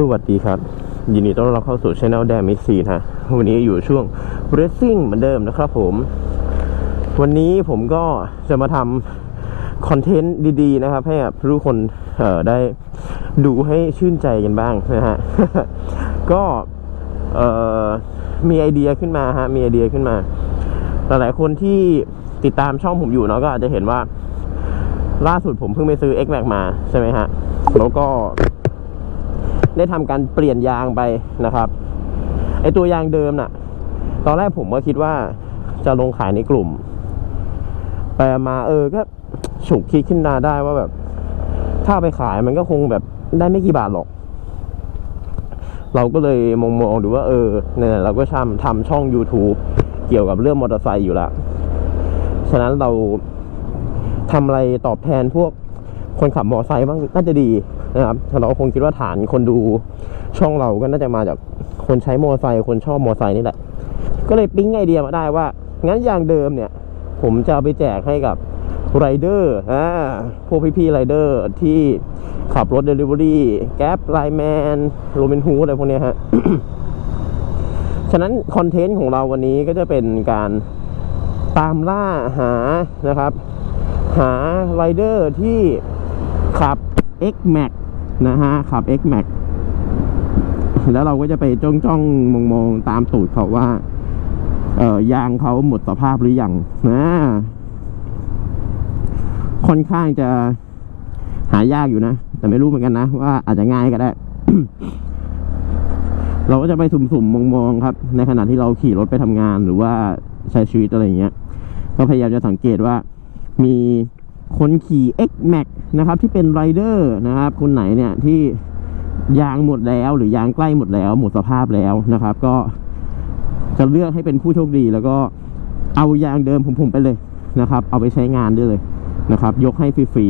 สวัสดีครับ ยินดีต้อนรับเข้าสู่ช anel แดมิซีนะฮะวันนี้อยู่ช่วง racing เหมือนเดิมนะครับผม วันนี้ผมก็จะมาทำคอนเทนต์ดีๆนะครับ ให้กับทุกคนเอ่อได้ดูให้ชื่นใจกันบ้างนะฮะก็เอ่อมีไอเดียขึ้นมาฮะมีไอเดียขึ้นมา หลายๆคนที่ติดตามช่องผมอยู่เนาะก็อาจจะเห็นว่า ล่าสุดผมเพิ่งไปซื้อ X Max มาใช่ไหมฮะแล้วก็ ได้ทำการเปลี่ยนยางไปนะครับไอตัวยางเดิมน่ะ ตอนแรกผมก็คิดว่าจะลงขายในกลุ่มไปมาเออก็ฉุกคิดขึ้นมาได้ว่าแบบ ถ้าไปขายมันก็คงแบบได้ไม่กี่บาทหรอก เราก็เลยมองมองๆดูว่าเออเนี่ยเราก็ทำทำช่อง YouTube เกี่ยวกับเรื่องมอเตอร์ไซค์อยู่ล้วฉะนั้นเราทำอะไรตอบแทนพวกคนขับมอเตอร์ไซค์บ้างน่าจะดี นะครับเราคงคิดว่าฐานคนดูช่องเราก็น่าจะมาจากคนใช้มอเตอร์ไซค์คนชอบมอเตอร์ไซค์นี่แหละ ก็เลยปิ๊งไอเดียมาได้ว่า งั้นอย่างเดิมเนี่ย ผมจะไปแจกให้กับไรเดอร์อ่าพวกพี่ๆไรเดอร์ที่ขับรถเดลิเวอรี่แก๊ปไลแมนโรบินฮูดอะไรพวกนี้ฮะ ฉะนั้นคอนเทนต์ของเราวันนี้ก็จะเป็นการตามล่าหานะครับ หาไรเดอร์ที่ขับ X Max นะฮะ ขับ X Max แล้วเราก็จะไปจ้องจ้องมองมองตามตูดเขาว่า เออยางเขาหมดสภาพหรือยังนะค่อนข้างจะหายากอยู่นะ แต่ไม่รู้เหมือนกันนะ ว่าอาจจะง่ายก็ได้ เราก็จะไปสุ่มๆมองๆครับ ในขณะที่เราขี่รถไปทำงานหรือว่าใช้ชีวิตอะไรอย่างเงี้ย ก็พยายามจะสังเกตว่ามี คนขี่ X Max นะครับที่เป็นไรเดอร์นะครับคนไหนเนี่ยที่ยางหมดแล้วหรือยางใกล้หมดแล้ว หมดสภาพแล้วนะครับ ก็จะเลือกให้เป็นผู้โชคดี แล้วก็เอายางเดิมของผมไปเลยนะครับ เอาไปใช้งานได้เลยนะครับ ยกให้ฟรี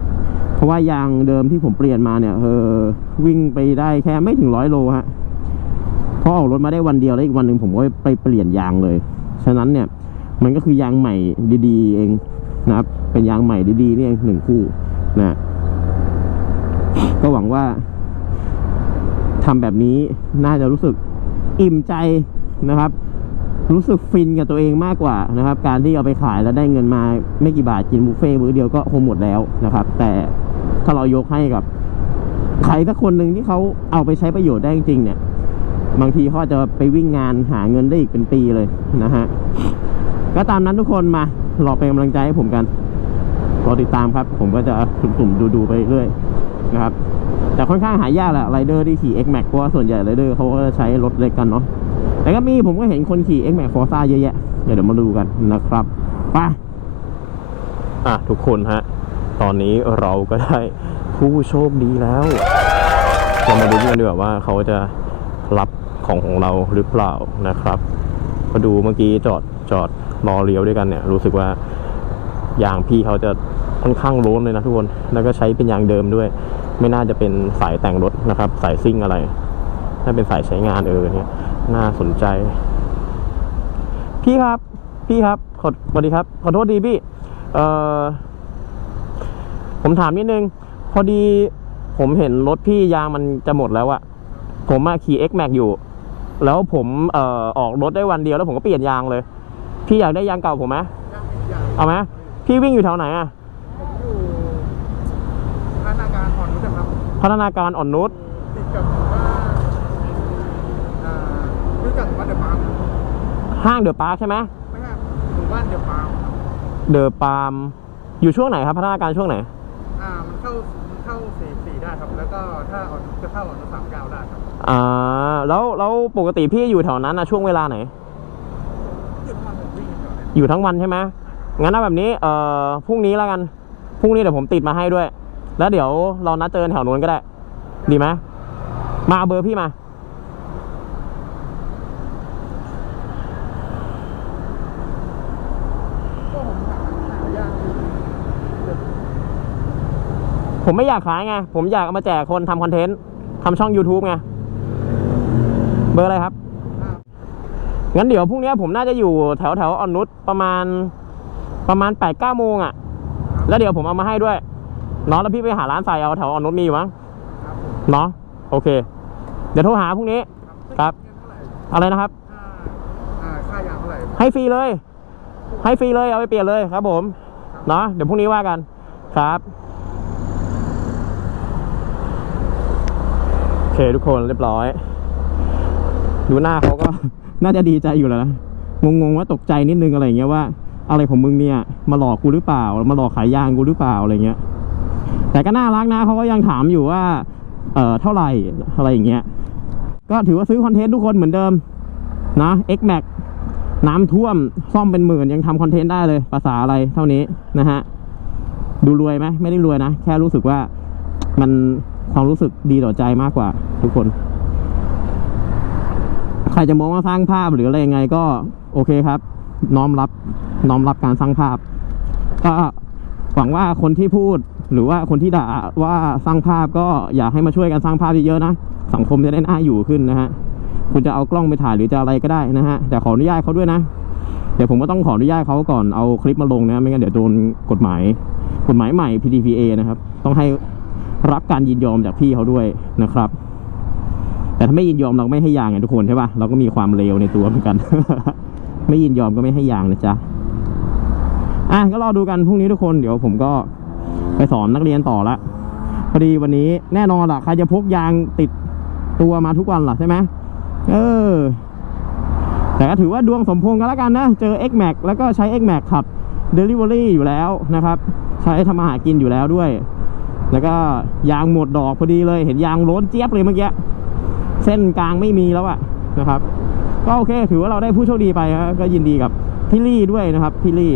ๆเพราะว่ายางเดิมที่ผมเปลี่ยนมาเนี่ยเออวิ่งไปได้แค่ไม่ถึงร้อยโลฮะพอออกรถมาได้วันเดียวแล้วอีกวันหนึ่งผมก็ไปเปลี่ยนยางเลย ฉะนั้นเนี่ยมันก็คือยางใหม่ดีๆ เอง นะครับ เป็นยางใหม่ดีๆนี่เองหนึ่งคู่นะก็หวังว่าทำแบบนี้น่าจะรู้สึกอิ่มใจนะครับ รู้สึกฟินกับตัวเองมากกว่านะครับ การที่เอาไปขายแล้วได้เงินมาไม่กี่บาทกินบุฟเฟ่มื้อเดียวก็คงหมดแล้วนะครับ แต่ถ้าเรายกให้กับใครสักคนหนึ่งที่เขาเอาไปใช้ประโยชน์ได้จริงๆเนี่ย บางทีเขาจะไปวิ่งงานหาเงินได้อีกเป็นปีเลยนะฮะก็ตามนั้นทุกคนมา รอเป็นกำลังใจให้ผมกันรอติดตามครับ ผมก็จะสุ่มๆดูๆไปเรื่อยนะครับ แต่ค่อนข้างหายากแหละไรเดอร์ที่ขี่ X Max เพราะว่าส่วนใหญ่ไรเดอร์เขาก็จะใช้รถเล็กกันเนาะแต่ก็มีผมก็เห็นคนขี่ X Max Forza เยอะแยะเดี๋ยวเดี๋ยวมาดูกันนะครับไปอะทุกคนฮะ ตอนนี้เราก็ได้ผู้โชคดีแล้วเรามาดูกันดีกว่าว่าเขาจะรับของของเราหรือเปล่านะครับมาดูเมื่อกี้จอดจอด รอเลี้ยวด้วยกันเนี่ย รู้สึกว่ายางพี่เขาจะค่อนข้างโล้นเลยนะทุกคน แล้วก็ใช้เป็นยางเดิมด้วย ไม่น่าจะเป็นสายแต่งรถนะครับ สายซิ่งอะไรถ้าเป็นสายใช้งานเออเนี่ย น่าสนใจ พี่ครับ พี่ครับ ขอสวัสดีครับ ขอโทษดีพี่ เอ่อ ผมถามนิดนึง พอดีผมเห็นรถพี่ยางมันจะหมดแล้วอะผมมาขี่ X Max อยู่ แล้วผมเอ่อออกรถได้วันเดียวแล้วผมก็เปลี่ยนยางเลย พี่อยากได้ยางเก่าผมไหมเอาไหมพี่วิ่งอยู่แถวไหนอะผมอยู่พัฒนาการอ่อนนุชนะครับพัฒนาการอ่อนนุชติดกับหมู่บ้านอ่ารู้จักหมู่บ้านเดอะปาล์มห้างเดอะปาร์คใช่ไหมไม่ใช่หมู่บ้านเดอะปาล์มครับเดอะปาล์มอยู่ช่วงไหนครับพัฒนาการช่วงไหนอ่ามันเข้ามันเข้าสี่สี่ได้ครับ แล้วก็ถ้าอ่อนนุชจะเข้าอ่อนนุชสามเก้าได้ครับอ่าแล้วแล้วปกติพี่อยู่แถวนั้นนะช่วงเวลาไหน หยุดมาผมวิ่ง อยู่ทั้งวันใช่ไหมงั้นเอาแบบนี้เอ่อพรุ่งนี้แล้วกันพรุ่งนี้เดี๋ยวผมติดมาให้ด้วย แล้วเดี๋ยวเรานัดเจอกันแถวนู้นก็ได้ ดีไหมมาเบอร์พี่มาผมไม่อยากขายไง ผมอยากเอามาแจกคนทำคอนเทนต์ทำช่อง YouTube ไง เบอร์อะไรครับ งั้นเดี๋ยวพรุ่งนี้ผมน่าจะอยู่แถวแถวอ่อนนุชประมาณประมาณแปดเก้าโมงอะ่ะ แล้วเดี๋ยวผมเอามาให้ด้วยเนาะแล้วพี่ไปหาร้านใส่เอาแถวอ่อนนุชมีอยู่มั้งครับผมเนาะโอเค เดี๋ยวโทรหาพรุ่งนี้ครับเงินเท่าไหร่อะไรนะครับค่าอ่าค่ายางเท่าไหร่ให้ฟรีเลย ให้ฟรีเลยเอาไปเปลี่ยนเลยครับ ผมเนาะเดี๋ยวพรุ่งนี้ว่ากันครับโอเคทุกคนเรียบร้อย ดูหน้าเขาก็ น่าจะดีใจอยู่แล้วนะงงๆว่าตกใจนิดนึงอะไรเงี้ยว่า อะไรของมึงเนี่ย มาหลอกกูหรือเปล่า มาหลอกขายยางกูหรือเปล่าอะไรเงี้ย แต่ก็น่ารักนะเขาก็ยังถามอยู่ว่า เอ่อเท่าไหร่อะไรอย่างเงี้ย ก็ถือว่าซื้อคอนเทนต์ทุกคนเหมือนเดิมนะ X Max น้ำท่วมซ่อมเป็นหมื่นยังทำคอนเทนต์ได้เลย ภาษาอะไรเท่านี้นะฮะ ดูรวยไหมไม่ได้รวยนะ แค่รู้สึกว่ามันความรู้สึกดีต่อใจมากกว่าทุกคน ใครจะมองว่าสร้างภาพหรืออะไรยังไงก็โอเคครับ น้อมรับน้อมรับการสร้างภาพ ก็หวังว่าคนที่พูดหรือว่าคนที่ด่าว่าสร้างภาพก็อยากให้มาช่วยกันสร้างภาพเยอะๆนะ สังคมจะได้น่าอยู่ขึ้นนะฮะคุณจะเอากล้องไปถ่ายหรือจะอะไรก็ได้นะฮะแต่ขออนุญาตเขาด้วยนะ เดี๋ยวผมก็ต้องขออนุญาตเขาก่อนเอาคลิปมาลงนะไม่งั้นเดี๋ยวโดนกฎหมาย กฎหมายใหม่ PDPA นะครับ ต้องให้รับการยินยอมจากพี่เขาด้วยนะครับ แต่ถ้าไม่ยินยอมเราไม่ให้ยางไงทุกคนใช่ปะเราก็มีความเลวในตัวเหมือนกัน ไม่ยินยอมก็ไม่ให้ยางนะจ๊ะอะก็รอดูกันพรุ่งนี้ทุกคนเดี๋ยวผมก็ไปสอนนักเรียนต่อละพอดีวันนี้แน่นอนล่ะใครจะพกยางติดตัวมาทุกวันล่ะใช่ไหมเออ แต่ก็ถือว่าดวงสมพงษ์กันแล้วกันนะ เจอ X Max แล้วก็ใช้ X Max ขับ Delivery อยู่แล้วนะครับ ใช้ทำมาหากินอยู่แล้วด้วย แล้วก็ยางหมดดอกพอดีเลย เห็นยางล้นเจี๊ยบเลยเมื่อกี้ เส้นกลางไม่มีแล้วอะนะครับ ก็โอเค ถือว่าเราได้ผู้โชคดีไปก็ยินดีกับพี่ลี่ด้วยนะครับพี่ลี่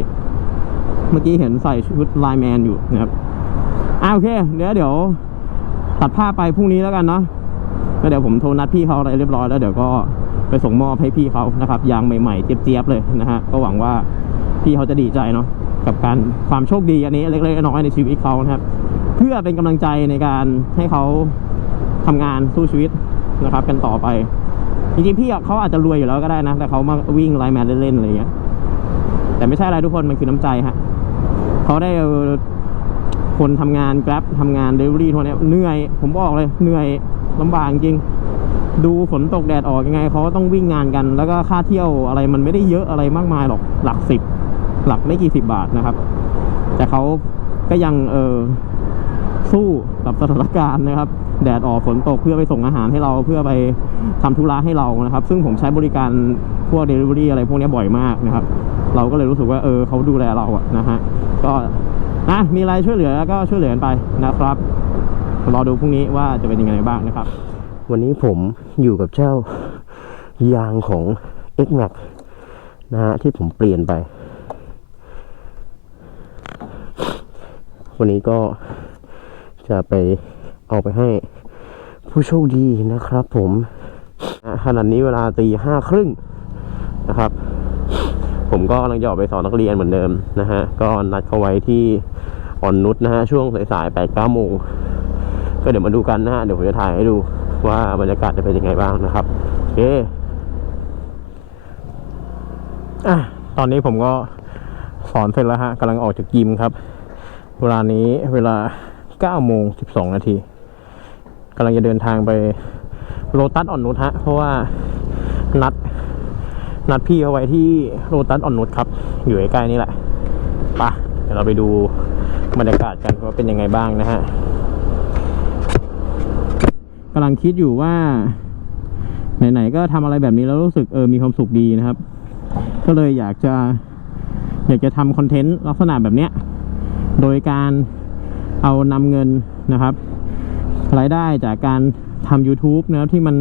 เมื่อกี้เห็นใส่ชุดไลแมนอยู่นะครับอ่าโอเคเดี๋ยวเดี๋ยวตัดภาพไปพรุ่งนี้แล้วกันเนาะแล้วเดี๋ยวผมโทรนัดพี่เขาอะไรเรียบร้อยแล้วเดี๋ยวก็ไปส่งมอบให้พี่เขานะครับยางใหม่ๆเจี๊ยบๆเลยนะฮะก็หวังว่าพี่เขาจะดีใจเนาะกับการความโชคดีอันนี้เล็กๆน้อยๆในชีวิตเขานะครับ เพื่อเป็นกำลังใจในการให้เขาทำงานสู้ชีวิต นะครับกันต่อไปจริงๆพี่เขาอาจจะรวยอยู่แล้วก็ได้นะ แต่เขามาวิ่งไลน์แมนเล่นๆอะไรอย่างเงี้ยแต่ไม่ใช่อะไรทุกคนมันคือน้ำใจฮะเขาได้เอาคนทำงาน Grab ทำงานเดลิเวอรี่ทั่วเนี้ยเหนื่อย ผมบอกเลยเหนื่อยลำบากจริง ดูฝนตกแดดออกยังไงเขาก็ต้องวิ่งงานกัน แล้วก็ค่าเที่ยวอะไรมันไม่ได้เยอะอะไรมากมายหรอกหลักสิบ หลักไม่กี่สิบบาทนะครับ แต่เขาก็ยังเออสู้กับสถานการณ์นะครับ แดดออกฝนตกเพื่อไปส่งอาหารให้เราเพื่อไปทำธุระให้เรานะครับ ซึ่งผมใช้บริการพวกเดลิเวอรี่อะไรพวกนี้บ่อยมากนะครับ เราก็เลยรู้สึกว่าเออเขาดูแลเราอะนะฮะก็นะมีอะไรช่วยเหลือก็ช่วยเหลือกันไปนะครับรอดูพรุ่งนี้ว่าจะเป็นยังไงบ้างนะครับ วันนี้ผมอยู่กับเจ้ายางของ X Max นะฮะที่ผมเปลี่ยนไป วันนี้ก็จะไป เอาไปให้ผู้โชคดีนะครับผมอะขนาดนี้เวลาตีห้าครึ่งนะครับ ผมก็กำลังจะออกไปสอนนักเรียนเหมือนเดิมนะฮะ ก็นัดเขาไว้ที่อ่อนนุชนะฮะ ช่วงสายๆแปดเก้าโมง ก็เดี๋ยวมาดูกันนะฮะ เดี๋ยวผมจะถ่ายให้ดูว่าบรรยากาศจะเป็นยังไงบ้างนะครับโอเคอะตอนนี้ผมก็สอนเสร็จแล้วฮะกำลังออกจากยิมครับ เวลานี้เวลา9โมง12 นาที กำลังจะเดินทางไปโลตัสอ่อนนุชฮะ เพราะว่านัด นัดพี่เขาไว้ที่โลตัสอ่อนนุชครับ อยู่ใกล้ๆนี่แหละปะเดี๋ยวเราไปดูบรรยากาศกันว่าเป็นยังไงบ้างนะฮะกำลังคิดอยู่ว่า ไหนๆก็ทำอะไรแบบนี้แล้วรู้สึกเออมีความสุขดีนะครับ ก็เลยอยากจะ อยากจะทำคอนเทนต์ลักษณะแบบเนี้ย โดยการเอานำเงินนะครับ รายได้จากการทำ YouTube นะครับที่มัน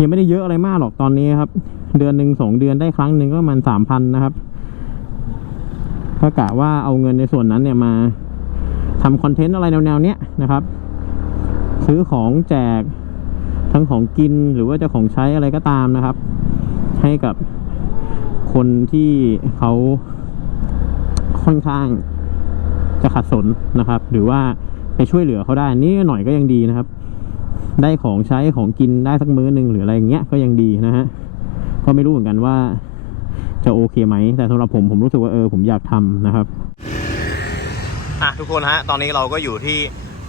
ยังไม่ได้เยอะอะไรมากหรอกตอนนี้ครับ เดือนหนึ่งสองเดือนได้ครั้งหนึ่งก็ประมันสามพันนะครับก็กะว่าเอาเงินในส่วนนั้นเนี่ยมาทำคอนเทนต์อะไรแนวๆเนี้ยนะครับ ซื้อของแจกทั้งของกินหรือว่าจะของใช้อะไรก็ตามนะครับ ให้กับคนที่เขาค่อนข้างจะขัดสนนะครับ หรือว่า ไปช่วยเหลือเขาได้นี่หน่อยก็ยังดีนะครับ ได้ของใช้ของกินได้สักมื้อหนึ่งหรืออะไรอย่างเงี้ยก็ยังดีนะฮะก็ไม่รู้เหมือนกันว่า จะโอเคไหม แต่สำหรับผมผมรู้สึกว่าเออผมอยากทำนะครับอะทุกคนฮะตอนนี้เราก็อยู่ที่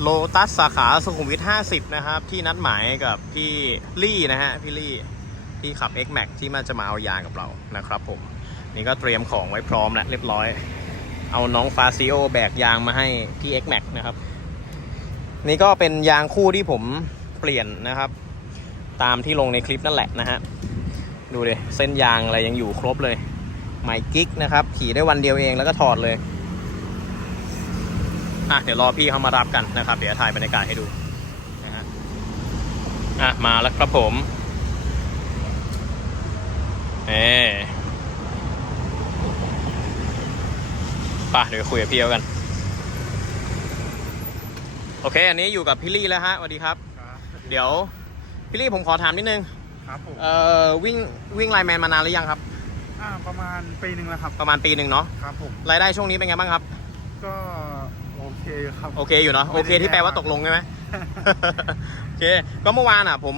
โลตัสสาขาสุขุมวิท 50 นะครับ ที่นัดหมายกับพี่ลี่นะฮะพี่ลี่ที่ขับ X Max ที่มาจะมาเอายางกับเรานะครับผม นี่ก็เตรียมของไว้พร้อมแล้วเรียบร้อย เอาน้องฟาซิโอแบกยางมาให้พี่ X Max นะครับ นี่ก็เป็นยางคู่ที่ผมเปลี่ยนนะครับ ตามที่ลงในคลิปนั่นแหละนะฮะ ดูดิเส้นยางอะไรยังอยู่ครบเลยไมกิ๊กนะครับ ขี่ได้วันเดียวเองแล้วก็ถอดเลย อะ เดี๋ยวรอพี่เขามารับกันนะครับ เดี๋ยวถ่ายบรรยากาศให้ดูนะฮะอะ มาแล้วครับผมเอ๊ป่ะเดี๋ยวคุยกับพี่เขากัน โอเค อันนี้อยู่กับพี่ลี่แล้วฮะสวัสดีครับครับ เดี๋ยวพี่ลี่ผมขอถามนิดนึงครับผมเอ่อวิ่งวิ่งไลน์แมนมานานหรือยังครับ อ่าประมาณปีหนึ่งแล้วครับ ประมาณปีหนึ่งเนาะครับผมรายได้ช่วงนี้เป็นไงบ้างครับ ก็โอเคครับโอเคอยู่เนาะโอเคที่แปลว่าตกลงใช่ไหมโอเค ก็เมื่อวานอะ ผม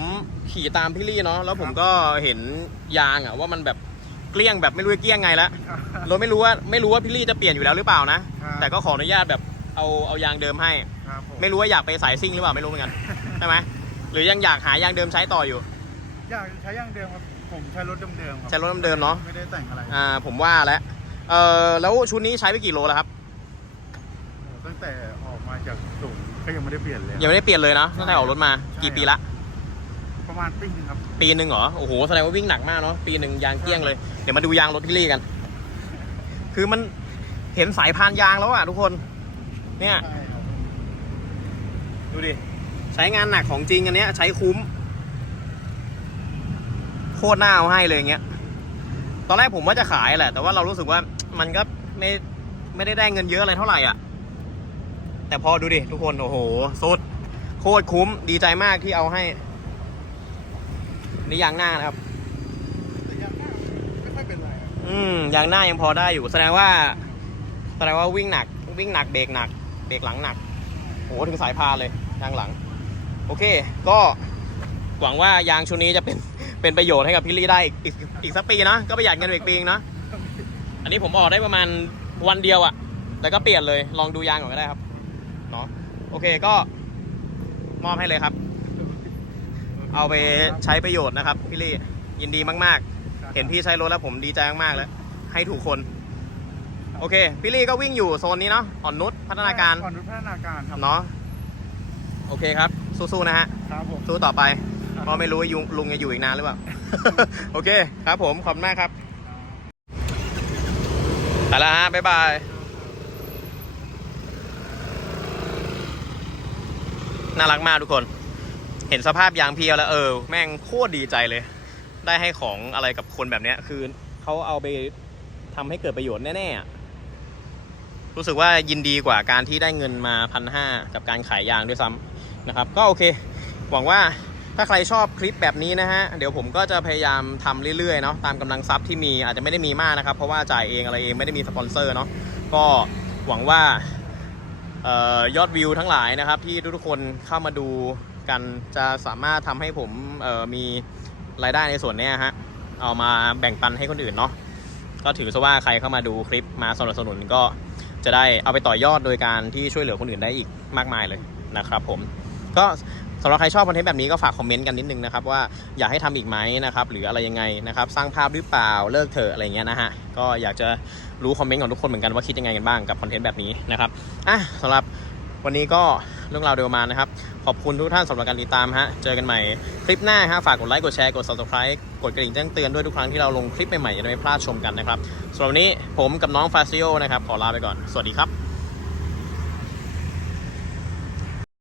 ขี่ตามพี่ลี่เนาะแล้วผมก็เห็นยางอะว่ามันแบบเกลี้ยงแบบไม่รู้จะเกลี้ยงไงแล้วเราไม่รู้ว่าไม่รู้ว่าพี่ลี่จะเปลี่ยนอยู่แล้วหรือเปล่านะครับแต่ก็ขออนุญาตแบบเอาเอายางเดิมให้ครับผม ไม่รู้ว่าอยากไปสายซิ่งหรือเปล่าไม่รู้เหมือนกันใช่ไหมหรือยังอยากหายางเดิมใช้ต่ออยู่อยากใช้อย่างเดิมครับผมใช้รถเดิมๆครัใช้รถเดิมๆเนอะไม่ได้แต่งอะไรอ่าผมว่าแล้วเออแล้วชุดนี้ใช้ไปกี่โลแล้วครับโอ้ตั้งแต่ออกมาจากศูนย์ก็ยังไม่ได้เปลี่ยนเลยยังไม่ได้เปลี่ยนเลยนะตั้งแต่ออกรถมาใช่กี่ปีละประมาณปีหนึงครับปีหนึ่งเหรอโอ้โหแสดงว่าวิ่งหนักมากเนาะปีหนึ่งยางเกลี้ยงเลยเดี๋ยวมาดูยางรถพี่ลี่กัน คือมันเห็นสายพานยางแล้วอะทุกคน เนี่ยใช่ครับ ดูดิ ใช้งานหนักของจริงอันเนี้ย ใช้คุ้ม โคตรน่าเอาให้เลยอย่างเงี้ย ตอนแรกผมว่าจะขายแหละ แต่ว่าเรารู้สึกว่ามันก็ไม่ไม่ได้ได้เงินเยอะอะไรเท่าไหร่อะ แต่พอดูดิทุกคน โอ้โหสุด โคตรคุ้ม ดีใจมากที่เอาให้นี่ยางหน้านะครับแต่ยังหน้าไม่ค่อยเป็นไรอืมยางหน้ายังพอได้อยู่ แสดงว่า แสดงว่าวิ่งหนัก วิ่งหนักเบรกหนักเบรกหลังหนักโอ้โหถึงสายพานเลย ยางหลัง โอเค ก็หวังว่ายางชุดนี้จะเป็นเป็นประโยชน์ให้กับพี่ลี่ได้อีกอีกอีกสักปีนะก็ประหยัดเงินไปอีกปีนึงนะอันนี้ผมออกได้ประมาณวันเดียวอะแล้วก็เปลี่ยนเลยลองดูยางก่อนก็ได้ครับเนาะโอเคก็มอบให้เลยครับ เอาไปใช้ประโยชน์นะครับพี่ลี่ยินดีมาก ๆ เห็นพี่ใช้รถแล้วผมดีใจมากๆแล้ว ให้ถูกคน โอเคพี่ลี่ก็วิ่งอยู่โซนนี้เนาะอ่อนนุชพัฒนาการอ่อนนุชพัฒนาการครับเนาะ โอเคครับ สู้ๆนะฮะ ครับผม สู้ต่อไป เพราะไม่รู้ว่ายุงลุงจะอยู่อีกนานหรือเปล่า โอเคครับผม ขอบคุณมากครับไปแล้วฮะ บ๊ายบาย น่ารักมากทุกคน เห็นสภาพยางเพียวแล้วเออ แม่งโคตรดีใจเลย ได้ให้ของอะไรกับคนแบบเนี้ยคือเขาเอาไปทำให้เกิดประโยชน์แน่ๆอะรู้สึกว่ายินดีกว่าการที่ได้เงินมาพันห้ากับการขายยางด้วยซ้ำ นะครับ ก็โอเค หวังว่าถ้าใครชอบคลิปแบบนี้นะฮะ เดี๋ยวผมก็จะพยายามทำเรื่อยๆเนาะตามกำลังทรัพย์ที่มีอาจจะไม่ได้มีมากนะครับ เพราะว่าจ่ายเองอะไรเองไม่ได้มีสปอนเซอร์เนาะก็หวังว่าออยอดวิวทั้งหลายนะครับ ที่ทุกๆคนเข้ามาดูกันจะสามารถทำให้ผมมีรายได้ในส่วนนี้ฮะเอามาแบ่งปันให้คนอื่นเนาะก็ถือซะว่าใครเข้ามาดูคลิปมาสนับสนุนก็จะได้เอาไปต่อยอดโดยการที่ช่วยเหลือคนอื่นได้อีกมากมายเลยนะครับผม ก็สำหรับใครชอบคอนเทนต์แบบนี้ก็ฝากคอมเมนต์กันนิดนึงนะครับว่าอยากให้ทำอีกไหมนะครับหรืออะไรยังไงนะครับสร้างภาพหรือเปล่าเลิกเถอะอะไรเงี้ยนะฮะก็อยากจะรู้คอมเมนต์ของทุกคนเหมือนกันว่าคิดยังไงกันบ้างกับคอนเทนต์แบบนี้นะครับอะสำหรับวันนี้ก็เรื่องราวเดียวมานะครับ ขอบคุณทุกท่านสำหรับการติดตามฮะเจอกันใหม่คลิปหน้าฮะฝากกดไลค์กดแชร์กด subscribe กดกระดิ่งแจ้งเตือนด้วยทุกครั้งที่เราลงคลิปใหม่ๆจะได้ไม่พลาดชมกันนะครับสำหรับวันนี้ผมกับน้องฟาซิโอนะครับขอลาไปก่อนสวัสดีครับ